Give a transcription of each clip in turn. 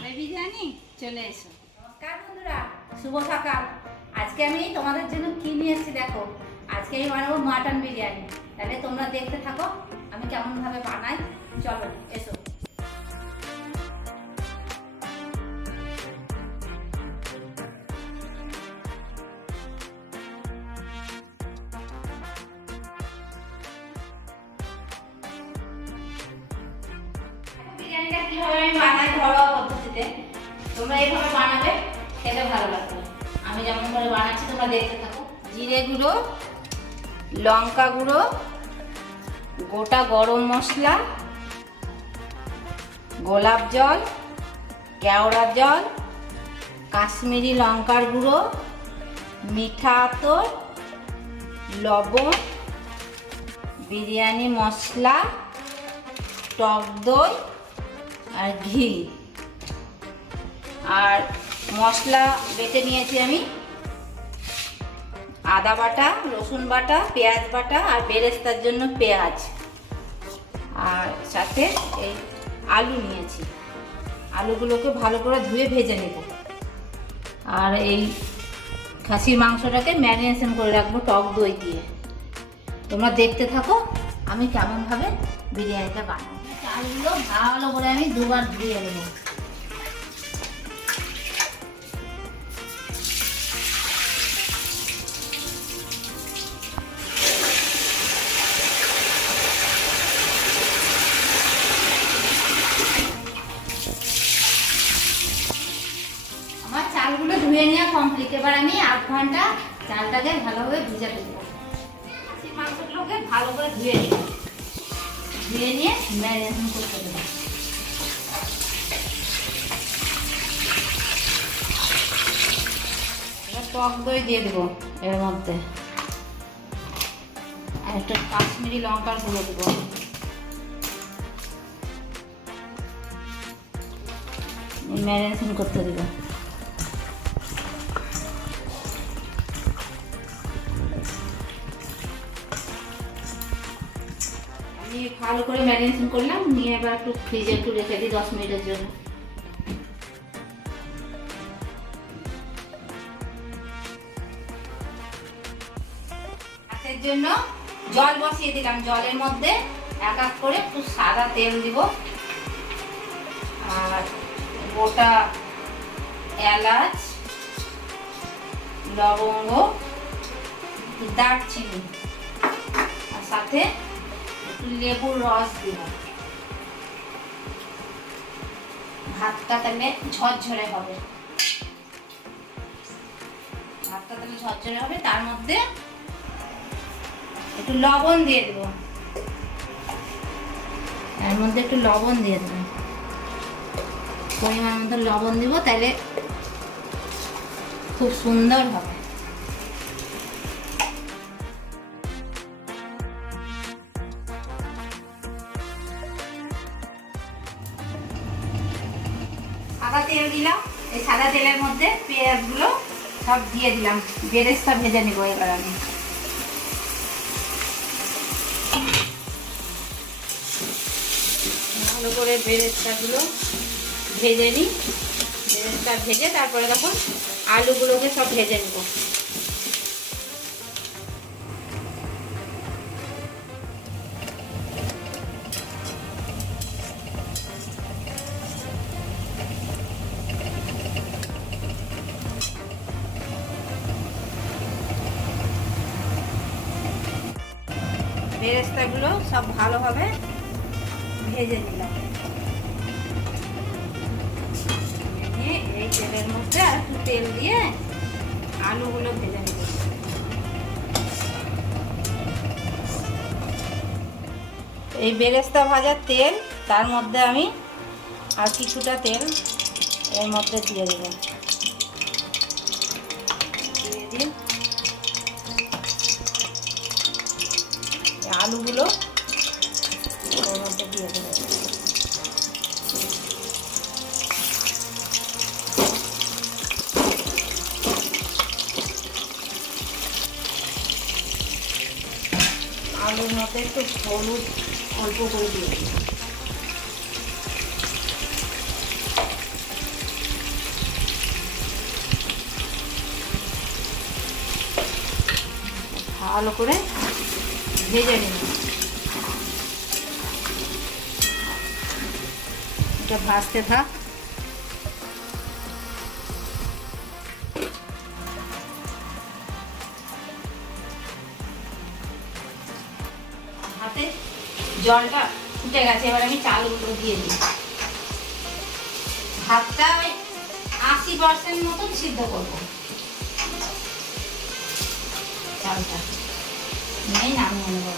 খাবে বিরিয়ানি? চলে এসো। নমস্কার বন্ধুরা, শুভ সকাল। আজকে আমি তোমাদের জন্য কি নিয়ে এসেছি দেখো। আজকে আমি বানাবো মাটন বিরিয়ানি। তাহলে তোমরা দেখতে থাকো আমি কেমন ভাবে বানাই। চলো এসো। বিরিয়ানিটা কিভাবে আমি বানাই ঘরোয়া পদ্ধতিতে, তোমরা এইভাবে বানাবে, খেতে ভালো লাগবে। আমি যেমন করে বানাচ্ছি তোমরা দেখতে থাকো। জিরে গুঁড়ো, লঙ্কা গুঁড়ো, গোটা গরম মশলা, গোলাপ জল, কেওড়া জল, কাশ্মীরি লঙ্কার গুঁড়ো, মিঠা আতর, লবণ, বিরিয়ানি মশলা, টক দই আর ঘি। আর মশলা বেটে নিয়েছি আমি আদা বাটা, রসুন বাটা, পেঁয়াজ বাটা আর বেরেস্তার জন্য পেঁয়াজ, আর সাথে এই আলু নিয়েছি। আলুগুলোকে ভালো করে ধুয়ে ভেজে নেব। আর এই খাসির মাংসটাকে ম্যারিনেশন করে রাখবো টক দই দিয়ে। তোমরা দেখতে থাকো আমি কেমনভাবে বিরিয়ানিটা বানাবো। চালগুলো ভালো করে আমি দুবার ধুয়ে নেব। আমার চালগুলো ধুয়ে নেওয়া কমপ্লিট। এবার আমি 8 ঘন্টা চালটাকে ভালোভাবে ভিজাতে দেবো। খাসির মাংসগুলোকে ভালো করে ধুয়ে নেব, ধুয়ে নিয়ে ম্যারিনেশন করতে দেবো। এবার টক দই দিয়ে দেবো এর মধ্যে, আর একটা কাশ্মীরি লঙ্কার গুঁড়ো দেবো। ম্যারিনেশন করতে দেবো। আমি ভালো করে ম্যারিনেশন করলাম, নিয়ে এবার একটু ফ্রিজে একটু রেখে দিই 10 মিনিটের জন্য। ভাতের জন্য জল বসিয়ে দিলাম। জলের মধ্যে এক এক করে একটু সাদা তেল দিব, আর গোটা এলাচ, লবঙ্গ, দারচিনি, আর সাথে একটু লেবুর রস দিব। ভাতটা তাহলে ঝরঝরে হবে। ভাতটা তাহলে ঝরঝরে হবে। তার মধ্যে একটু লবণ দিয়ে দেবো। এর মধ্যে একটু লবণ দিয়ে দেবো, পরিমাণ মতো লবণ দিব, তাহলে খুব সুন্দর হবে। সাদা তেল দিলাম। এই সাদা তেলের মধ্যে পেঁয়াজগুলো সব দিয়ে দিলাম। বেরেস্তা ভেজে নিব এবার আমি। ভালো করে বেরেস্তাগুলো ভেজে নিই। বেরেস্তা ভেজে তারপরে তখন আলুগুলোকে সব ভেজে নেব। বেরেস্তাগুলো সব ভালোভাবে ভেজে নিলাম। এই তেলের মধ্যে আর একটু তেল দিয়ে আলুগুলো ভেজে নিব। এই বেরেস্তা ভাজার তেল, তার মধ্যে আমি আর কিছুটা তেল এর মধ্যে দিয়ে দেব। দিয়ে দিন আলুগুলো ওর মধ্যে দিয়ে দেবো। আলুর মধ্যে একটু হলুদ অল্প করে দিয়ে দিই। ভালো করে ভেজে নিন। এটা ভাজতে থাক। হাতে জলটা ফুটে গেছে, এবার আমি চালগুলো দিয়ে দিই। ভাতটা ওই 80% মতন সিদ্ধ করবো। চালটা নেই নামিয়ে নেব।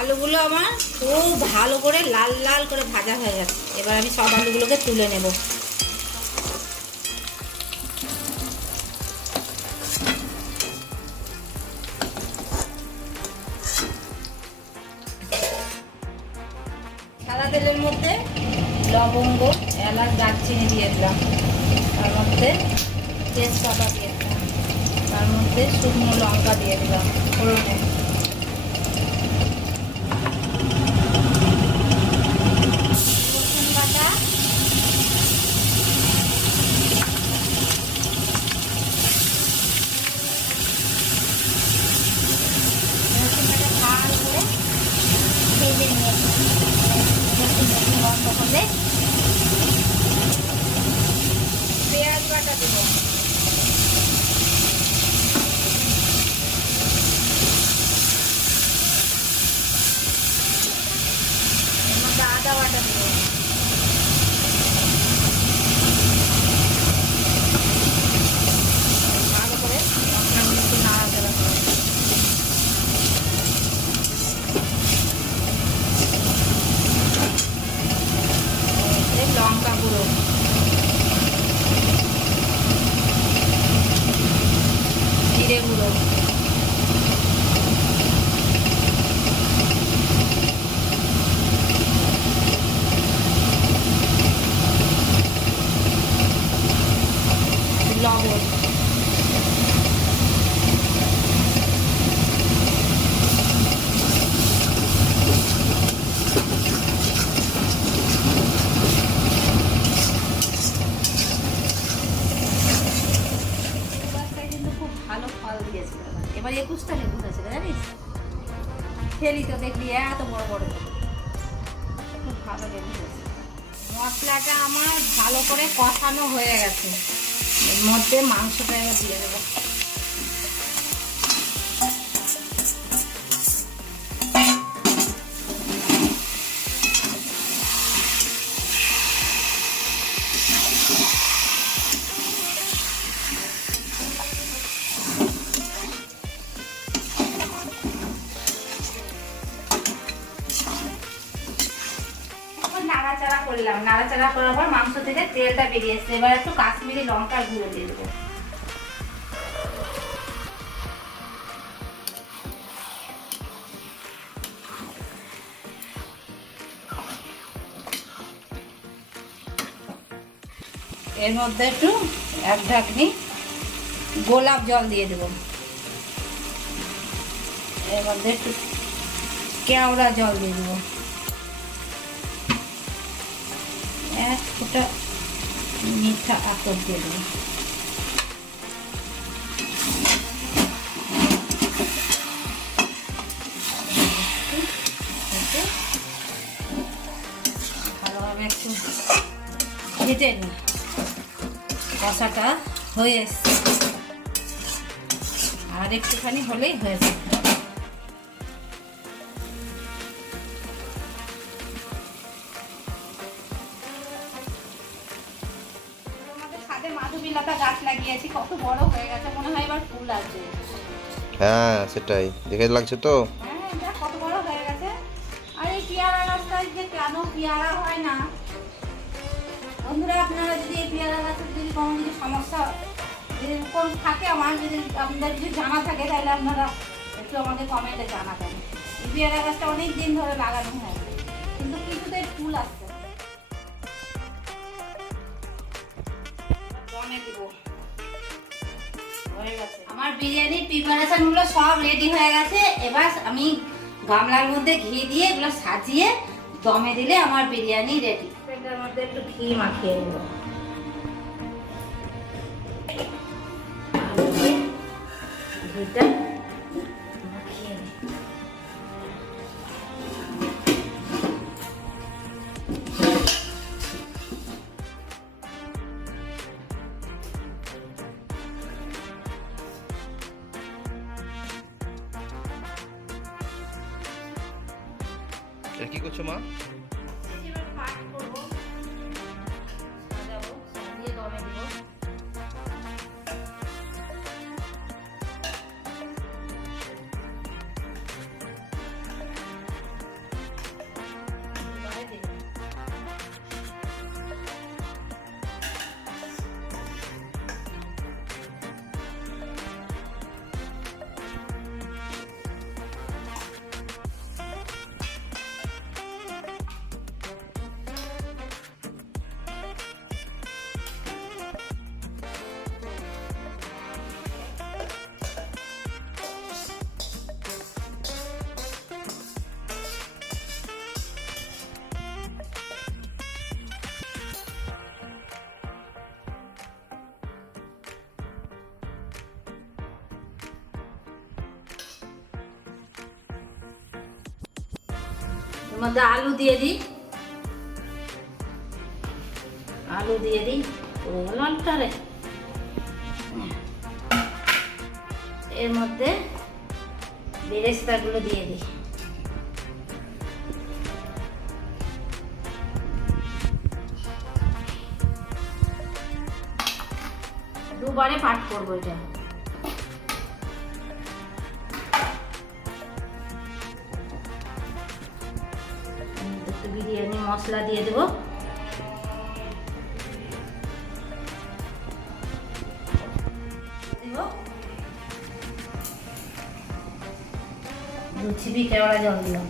আলুগুলো আমার খুব ভালো করে লাল লাল করে ভাজা হয়ে গেছে। এবার আমি সব আলুগুলোকে তুলে নেব। সাদা তেলের মধ্যে লবঙ্গ, এলাচ, দারচিনি দিয়ে দিলাম, তার মধ্যে তেজপাতা দিয়ে দিলাম, তার মধ্যে শুকনো লঙ্কা দিয়ে দিলাম ফোড়নে। পেঁয়াজ বাটা দেব, আদা বাটা দেব, ভালো করে মশলাগুলো একটু নাড়াচাড়া করে লঙ্কা গুঁড়ো, জিরে গুঁড়ো, লবণ, ভালো ফল দিয়েছিল। এবার 21টা লেবু হয়েছিল জানিস, ফেলি তো দেখলি এত বড় বড়, খুব ভালো লেবু হয়েছে। মশলাটা আমার ভালো করে কষানো হয়ে গেছে, এর মধ্যে মাংসটা এবার দিয়ে দেবো। নাড়াচাড়া করলাম, নাড়াচাড়া করার পর মাংস থেকে তেলটা বেরিয়ে এসছে। এবার একটু কাশ্মীরি লঙ্কার গুঁড়ো দিয়ে দেবো। এর মধ্যে একটু এক ঢাকনি গোলাপ জল দিয়ে দেবো। এর মধ্যে একটু কেওড়া জল দিয়ে দেবো, এক ফোঁটা মিঠা আতর দিয়ে দেবো। ভালোভাবে একটু ভেজে নিই। কষাটা হয়ে এসছে, আর একটুখানি হলেই হয়েছে। মাধবীলতা গাছ লাগিয়েছি, কত বড় হয়ে গেছে, মনে হয় এবার ফুল আছে। হ্যাঁ সেটাই দেখে লাগছে তো। হ্যাঁ এটা কত বড় হয়ে গেছে। আর এই পেয়ারা গাছটায় যে কেন পেয়ারা হয় না, বন্ধুরা আপনারা যদি এই পেয়ারা গাছের যদি কোনো যদি সমস্যা কোন থাকে, আমার যদি আপনাদের যদি জানা থাকে, তাহলে আপনারা একটু আমাকে কমেন্টে জানাবেন। এই পেয়ারা গাছটা অনেক দিন ধরে লাগানো হয়, কিন্তু কিছুতেই ফুল আসছে। দমে দিব। হয়ে গেছে আমার বিরিয়ানির প্রিপারেশন গুলো সব রেডি হয়ে গেছে। এবার আমি গামলার মধ্যে ঘি দিয়ে এগুলো সাজিয়ে দমে দিলে আমার বিরিয়ানি রেডি। এটার মধ্যে একটু ঘি মাখিয়ে নেব। ঘিটা মাখিয়ে নিই। এটা কি করছো মা? এবার পাট করব, সাজাবো, সাজিয়ে দমে দিব। এবারে দেব। এর মধ্যে আলু দিয়ে দিই। আলু দিয়ে দিই। পুরো গেল আলুটারে। এর মধ্যে বেরেস্তাগুলো দিয়ে দিই। দুবারে পাট করবো এটা। একটু বিরিয়ানি মশলা দিয়ে দেবো। দুছিপি কেওড়া জল দিলাম।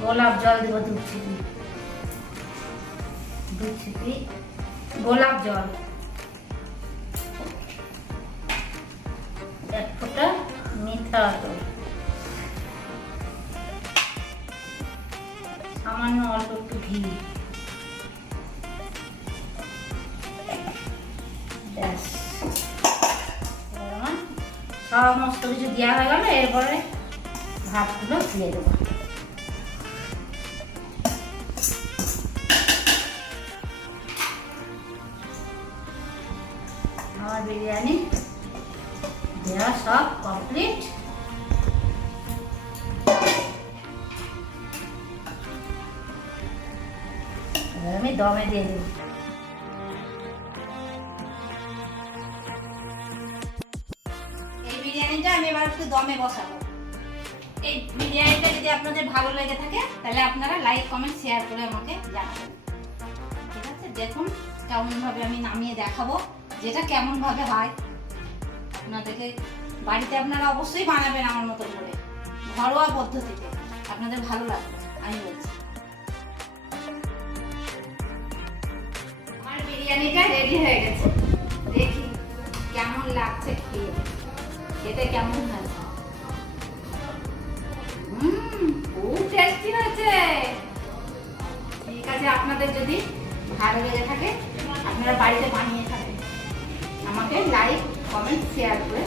গোলাপ জল দেবো দুছিপি। দুছিপি গোলাপ জল। এক ফোঁটা মিঠা আতর। সামান্য অল্প একটু ঘি। ব্যাস, সমস্ত কিছু দেওয়া হয়ে গেল। এরপরে ভাতগুলো দিয়ে দেবো। আমার বিরিয়ানি দেওয়া সব কমপ্লিট। আমি দমে দিয়ে দেবো। এই বিরিয়ানিটা আমি এবার একটু দমে বসাবো। এই বিরিয়ানিটা যদি আপনাদের ভালো লেগে থাকে তাহলে আপনারা লাইক কমেন্ট শেয়ার করে আমাকে জানাবেন। ঠিক আছে, দেখুন কেমন ভাবে আমি নামিয়ে দেখাবো, যেটা কেমন ভাবে হয় আপনাদেরকে বাড়িতে আপনারা অবশ্যই বানাবেন আমার মতো করে, ঘরোয়া পদ্ধতিতে। আপনাদের ভালো লাগবে আমি বলছি। আমার বিরিয়ানিটা রেডি হয়ে গেছে। দেখি কেমন লাগছে খেয়ে, খেতে কেমন হয়েছে। খুব টেস্টি হয়েছে। ঠিক আছে, আপনাদের যদি ভালো লেগে থাকে আপনারা বাড়িতে বানিয়ে খাবেন। আমাকে লাইক কমেন্ট শেয়ার করে